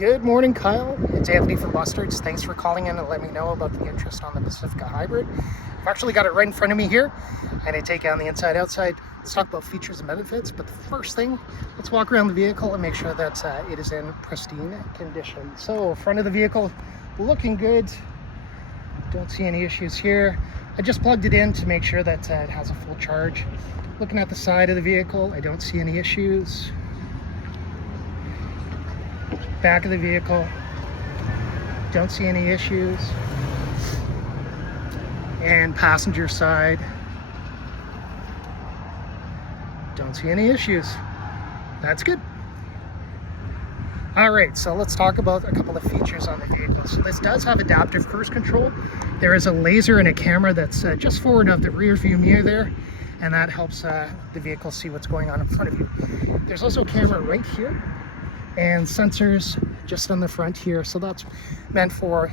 Good morning, Kyle. It's Anthony from Bustards. Thanks for calling in and letting me know about the interest on the Pacifica Hybrid. I've actually got it right in front of me here, and I take it on the inside outside. Let's talk about features and benefits, but the first thing, let's walk around the vehicle and make sure that it is in pristine condition. So, front of the vehicle, looking good. Don't see any issues here. I just plugged it in to make sure that it has a full charge. Looking at the side of the vehicle, I don't see any issues. Back of the vehicle, don't see any issues. And passenger side, don't see any issues. That's good. All right, so let's talk about a couple of features on the vehicle. So this does have adaptive cruise control. There is a laser and a camera that's just forward of the rear view mirror there, and that helps the vehicle see what's going on in front of you. There's also a camera right here and sensors just on the front here, so that's meant for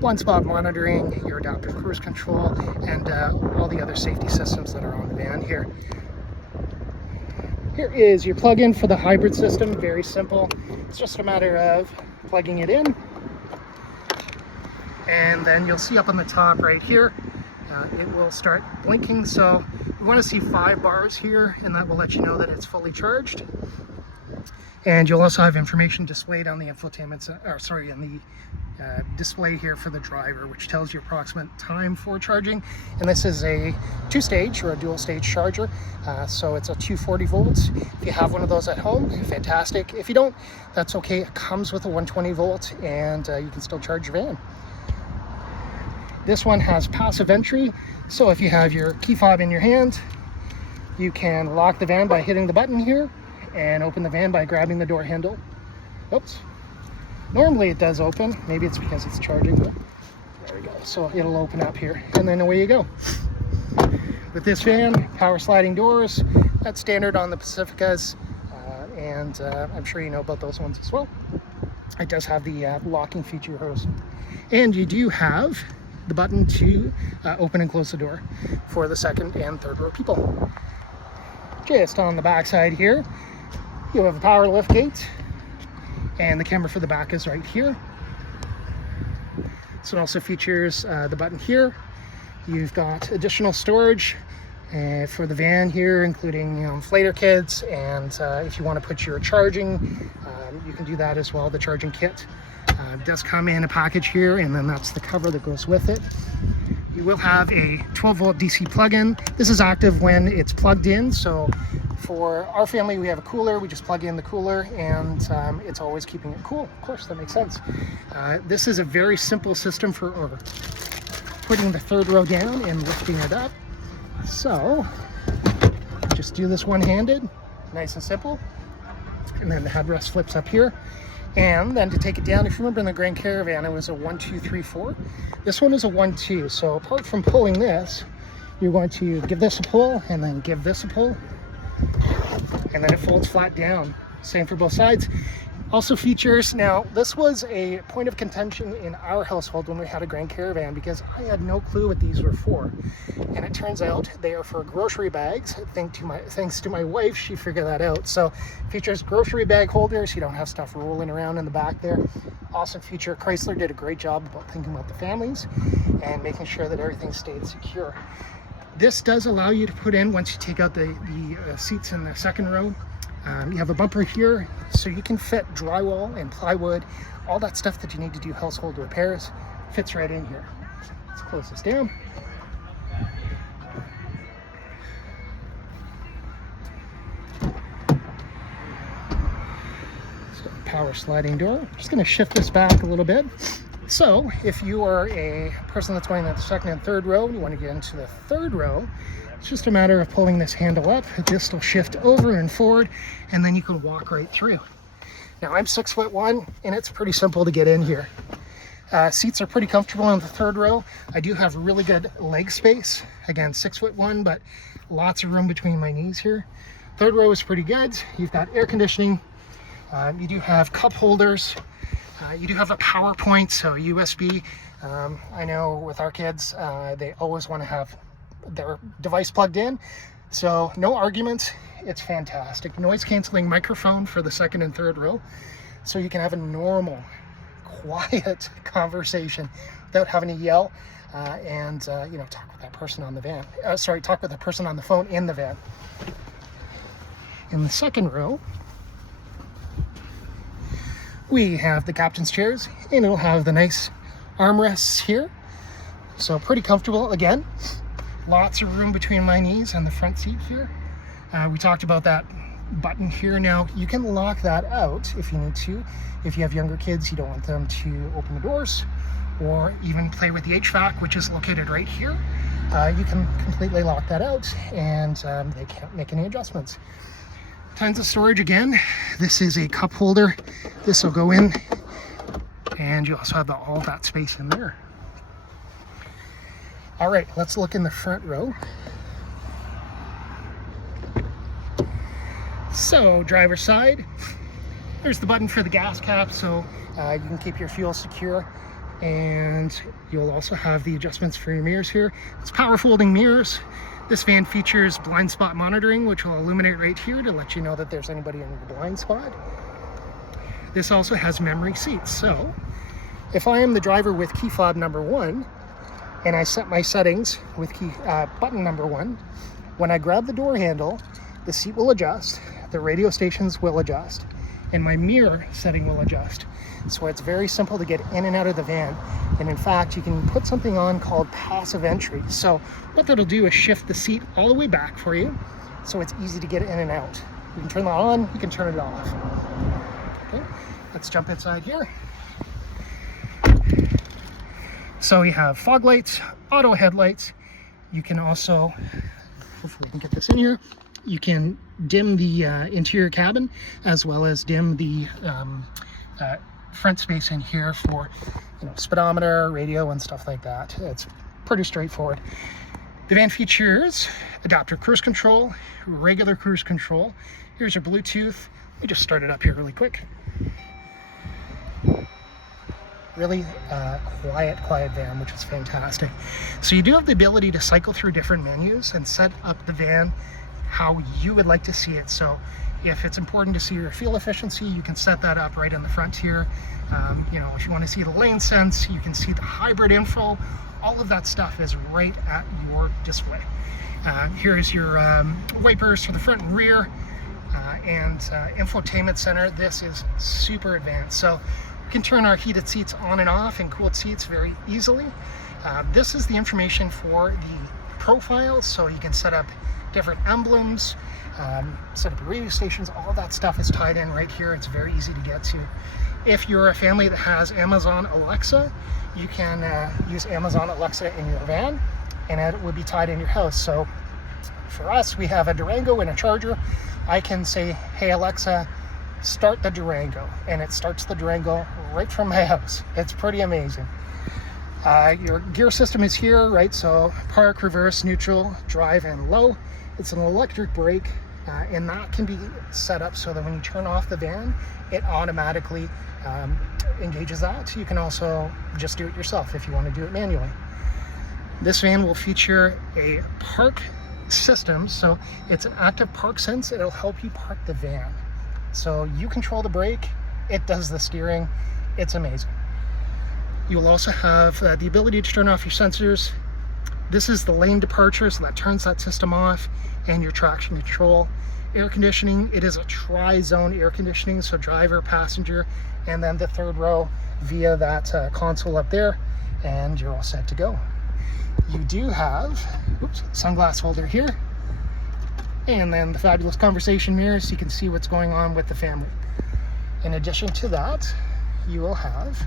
blind spot monitoring, your adaptive cruise control, and all the other safety systems that are on the van here. Here is your plug-in for the hybrid system. Very simple. It's just a matter of plugging it in, and then you'll see up on the top right here it will start blinking. So we want to see 5 bars here, and that will let you know that it's fully charged. And you'll also have information displayed on the infotainment, in the display here for the driver, which tells you approximate time for charging. And this is a 2-stage or a dual stage charger, so it's a 240 volts. If you have one of those at home, fantastic. If you don't, that's okay. It comes with a 120 volt, and you can still charge your van. This one has passive entry, so if you have your key fob in your hand, you can lock the van by hitting the button here, and open the van by grabbing the door handle. Oops. Normally it does open. Maybe it's because it's charging, but there we go. So it'll open up here, and then away you go. With this van, power sliding doors, that's standard on the Pacificas, and I'm sure you know about those ones as well. It does have the locking feature hose. And you do have the button to open and close the door for the second and third row people. Just on the back side here, you have a power lift gate, and the camera for the back is right here. So it also features the button here. You've got additional storage for the van here, including inflator kits, and if you want to put your charging, you can do that as well. The charging kit does come in a package here, and then that's the cover that goes with it. You will have a 12 volt DC plug-in. This is active when it's plugged in, so for our family, we have a cooler. We just plug in the cooler, and it's always keeping it cool. Of course, that makes sense. This is a very simple system for putting the third row down and lifting it up. So just do this one-handed, nice and simple. And then the headrest flips up here. And then to take it down, if you remember in the Grand Caravan, it was a 1, 2, 3, 4. This one is a 1, 2. So apart from pulling this, you're going to give this a pull, and then give this a pull, and then it folds flat down. Same for both sides. Also features, now this was a point of contention in our household when we had a Grand Caravan, because I had no clue what these were for. And it turns out they are for grocery bags. Thanks to my wife, she figured that out. So features grocery bag holders, so you don't have stuff rolling around in the back there. Also feature, Chrysler did a great job about thinking about the families and making sure that everything stayed secure. This does allow you to put in, once you take out the seats in the second row, you have a bumper here, so you can fit drywall and plywood, all that stuff that you need to do household repairs, fits right in here. Let's close this down. So power sliding door. I'm just going to shift this back a little bit. So if you are a person that's going to the second and third row, you want to get into the third row, it's just a matter of pulling this handle up. This will shift over and forward, and then you can walk right through. Now I'm 6'1", and it's pretty simple to get in here. Seats are pretty comfortable in the third row. I do have really good leg space. Again, 6'1", but lots of room between my knees here. Third row is pretty good. You've got air conditioning. You do have cup holders. You do have a power point, so USB. I know with our kids, they always want to have their device plugged in, so no arguments. It's fantastic. Noise canceling microphone for the second and third row. so you can have a normal, quiet conversation without having to yell and you know, talk with that person on the van. Talk with the person on the phone in the van. In the second row, we have the captain's chairs, and it'll have the nice armrests here. So pretty comfortable. Again, lots of room between my knees and the front seat here. We talked about that button here. Now you can lock that out if you need to. If you have younger kids, you don't want them to open the doors or even play with the HVAC, which is located right here. You can completely lock that out, and they can't make any adjustments. Tons of storage again. This is a cup holder. This will go in, and you also have all that space in there. All right, let's look in the front row. So, driver's side, there's the button for the gas cap, so you can keep your fuel secure, and you'll also have the adjustments for your mirrors here. It's power folding mirrors. This van features blind spot monitoring, which will illuminate right here to let you know that there's anybody in your blind spot. This also has memory seats, so if I am the driver with key fob number 1, and I set my settings with button number 1, when I grab the door handle, the seat will adjust, the radio stations will adjust, and my mirror setting will adjust. So it's very simple to get in and out of the van. And in fact, you can put something on called passive entry. So what that'll do is shift the seat all the way back for you, so it's easy to get in and out. You can turn that on, you can turn it off. Okay, let's jump inside here. So we have fog lights, auto headlights. You can also, hopefully I can get this in here, you can dim the interior cabin, as well as dim the front space in here for, you know, speedometer, radio, and stuff like that. It's pretty straightforward. The van features adaptive cruise control, regular cruise control. Here's your Bluetooth. Let me just start it up here really quick. Really quiet van, which is fantastic. So you do have the ability to cycle through different menus and set up the van how you would like to see it. So if it's important to see your fuel efficiency, you can set that up right in the front here. You know, if you want to see the lane sense, you can see the hybrid info. All of that stuff is right at your display. Here's your wipers for the front and rear, and infotainment center. This is super advanced. So we can turn our heated seats on and off and cooled seats very easily. This is the information for the profiles, so you can set up different emblems, set up radio stations. All that stuff is tied in right here. It's very easy to get to. If you're a family that has Amazon Alexa, you can use Amazon Alexa in your van, and it would be tied in your house. So for us, we have a Durango and a Charger. I can say, hey Alexa, start the Durango, and it starts the Durango right from my house. It's pretty amazing. Your gear system is here, right? So park, reverse, neutral, drive, and low. It's an electric brake, and that can be set up so that when you turn off the van, it automatically engages that. You can also just do it yourself if you want to do it manually. This van will feature a park system, so it's an active park sense. It'll help you park the van. So you control the brake, it does the steering. It's amazing. You will also have the ability to turn off your sensors. This is the lane departure, so that turns that system off, and your traction control. Air conditioning, it is a tri-zone air conditioning, so driver, passenger, and then the third row via that console up there, and you're all set to go. You do have, sunglass holder here, and then the fabulous conversation mirror, so you can see what's going on with the family. In addition to that, you will have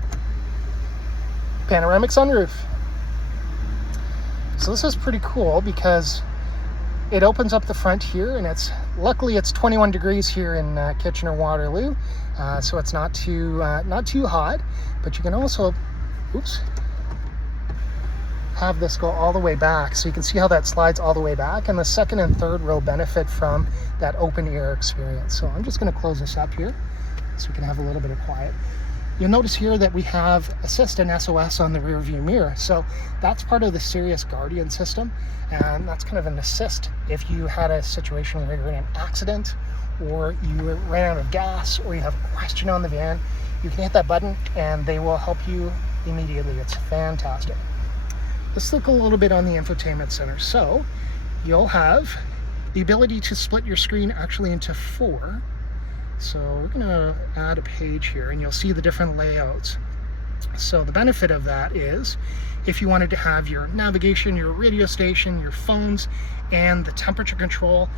panoramic sunroof. So this is pretty cool because it opens up the front here, and luckily it's 21 degrees here in Kitchener-Waterloo, so it's not too hot. But you can also, have this go all the way back, so you can see how that slides all the way back, and the second and third row benefit from that open air experience. So I'm just going to close this up here so we can have a little bit of quiet. You'll notice here that we have assist and SOS on the rear view mirror. So that's part of the Sirius Guardian system, and that's kind of an assist if you had a situation where you're in an accident or you ran out of gas, or you have a question on the van, you can hit that button and they will help you immediately. It's fantastic. Let's look a little bit on the infotainment center. So you'll have the ability to split your screen actually into 4. So we're gonna add a page here and you'll see the different layouts. So the benefit of that is if you wanted to have your navigation, your radio station, your phones, and the temperature control,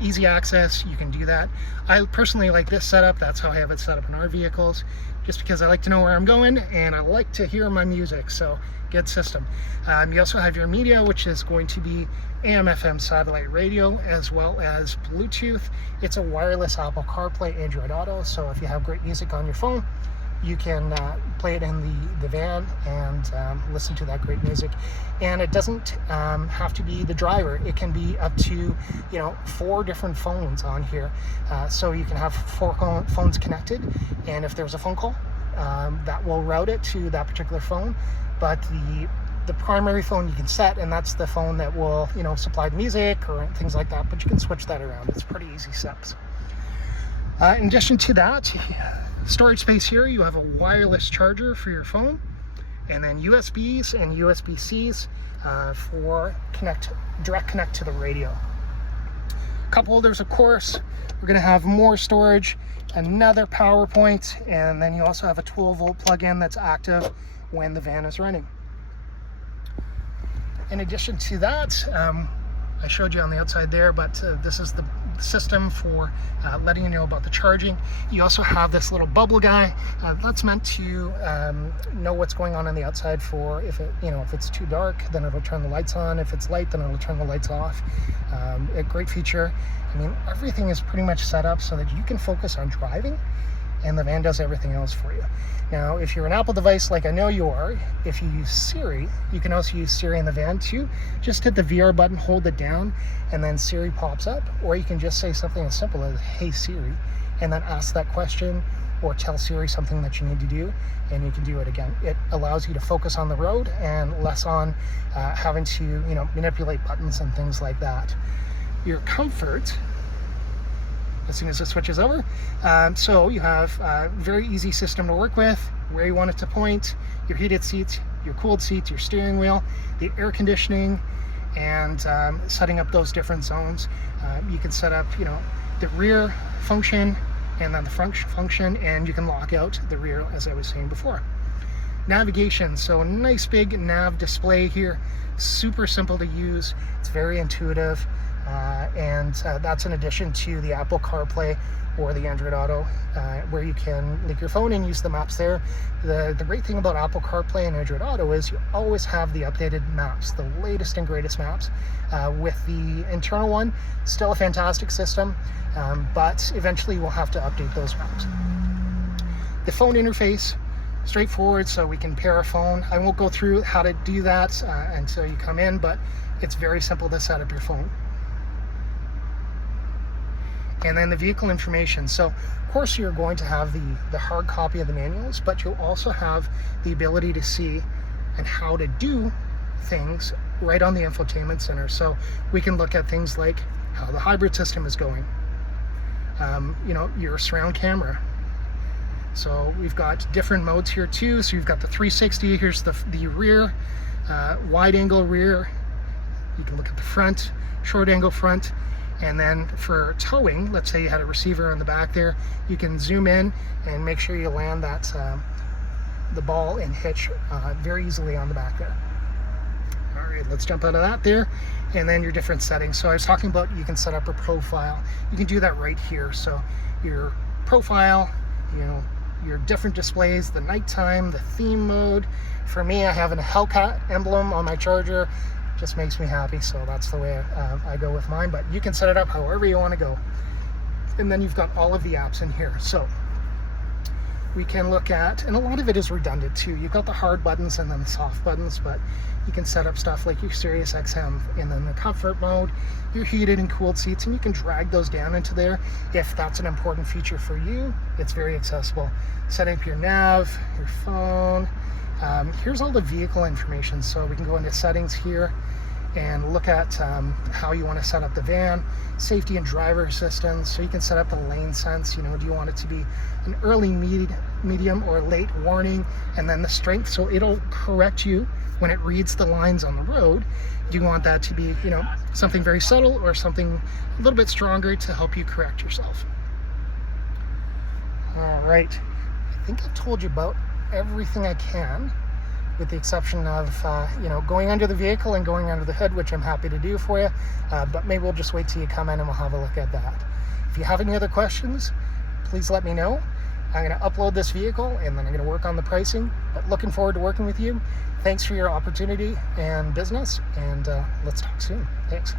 easy access, you can do that. I personally like this setup. That's how I have it set up in our vehicles, just because I like to know where I'm going and I like to hear my music. So good system. You also have your media, which is going to be AM, FM satellite radio, as well as Bluetooth. It's a wireless Apple CarPlay, Android Auto. So if you have great music on your phone, you can play it in the van and listen to that great music. And it doesn't have to be the driver. It can be up to 4 different phones on here. So you can have 4 phones connected, and if there's a phone call, that will route it to that particular phone. But the primary phone you can set, and that's the phone that will supply the music or things like that. But you can switch that around. It's pretty easy steps. In addition to that, storage space here, you have a wireless charger for your phone, and then USBs and USB-Cs for direct connect to the radio. Cup holders, of course. We're going to have more storage, another power point, and then you also have a 12-volt plug-in that's active when the van is running. In addition to that, I showed you on the outside there, but this is the system for letting you know about the charging. You also have this little bubble guy that's meant to know what's going on the outside. For if it's too dark, then it'll turn the lights on. If it's light, then it'll turn the lights off. A great feature. I mean, everything is pretty much set up so that you can focus on driving, and the van does everything else for you. Now, if you're an Apple device like I know you are, if you use Siri, you can also use Siri in the van too. Just hit the VR button, hold it down, and then Siri pops up. Or you can just say something as simple as, "Hey Siri," and then ask that question or tell Siri something that you need to do, and you can do it again. It allows you to focus on the road and less on having to manipulate buttons and things like that. Your comfort, as soon as it switches over. So you have a very easy system to work with, where you want it to point, your heated seats, your cooled seats, your steering wheel, the air conditioning, and setting up those different zones. You can set up, the rear function and then the front function, and you can lock out the rear, as I was saying before. Navigation, so a nice big nav display here, super simple to use. It's very intuitive. And that's in addition to the Apple CarPlay or the Android Auto, where you can link your phone and use the maps there. The great thing about Apple CarPlay and Android Auto is you always have the updated maps, the latest and greatest maps. With the internal one, still a fantastic system, but eventually we'll have to update those maps. The phone interface, straightforward, so we can pair a phone. I won't go through how to do that until you come in, but it's very simple to set up your phone. And then the vehicle information. So of course you're going to have the hard copy of the manuals, but you'll also have the ability to see and how to do things right on the infotainment center. So we can look at things like how the hybrid system is going, your surround camera. So we've got different modes here too. So you've got the 360, here's the rear, wide angle rear. You can look at the front, short angle front. And then for towing, let's say you had a receiver on the back there, you can zoom in and make sure you land that the ball and hitch very easily on the back there. All right, let's jump out of that there. And then your different settings. So I was talking about you can set up a profile. You can do that right here. So your profile, your different displays, the nighttime, the theme mode. For me, I have a Hellcat emblem on my charger. Just makes me happy, so that's the way I go with mine. But you can set it up however you want to go. And then you've got all of the apps in here. So we can look at, and a lot of it is redundant too. You've got the hard buttons and then the soft buttons, but you can set up stuff like your Sirius XM, and then the comfort mode, your heated and cooled seats, and you can drag those down into there if that's an important feature for you. It's very accessible. Setting up your nav, your phone. Here's all the vehicle information. So we can go into settings here, and look at how you want to set up the van, safety and driver assistance. So you can set up the lane sense. You know, do you want it to be an early, medium, or late warning, and then the strength, so it'll correct you when it reads the lines on the road. Do you want that to be, you know, something very subtle or something a little bit stronger to help you correct yourself? All right, I think I've told you about everything I can, with the exception of, you know, going under the vehicle and going under the hood, which I'm happy to do for you. But maybe we'll just wait till you come in and we'll have a look at that. If you have any other questions, please let me know. I'm going to upload this vehicle and then I'm going to work on the pricing. But looking forward to working with you. Thanks for your opportunity and business, and let's talk soon. Thanks.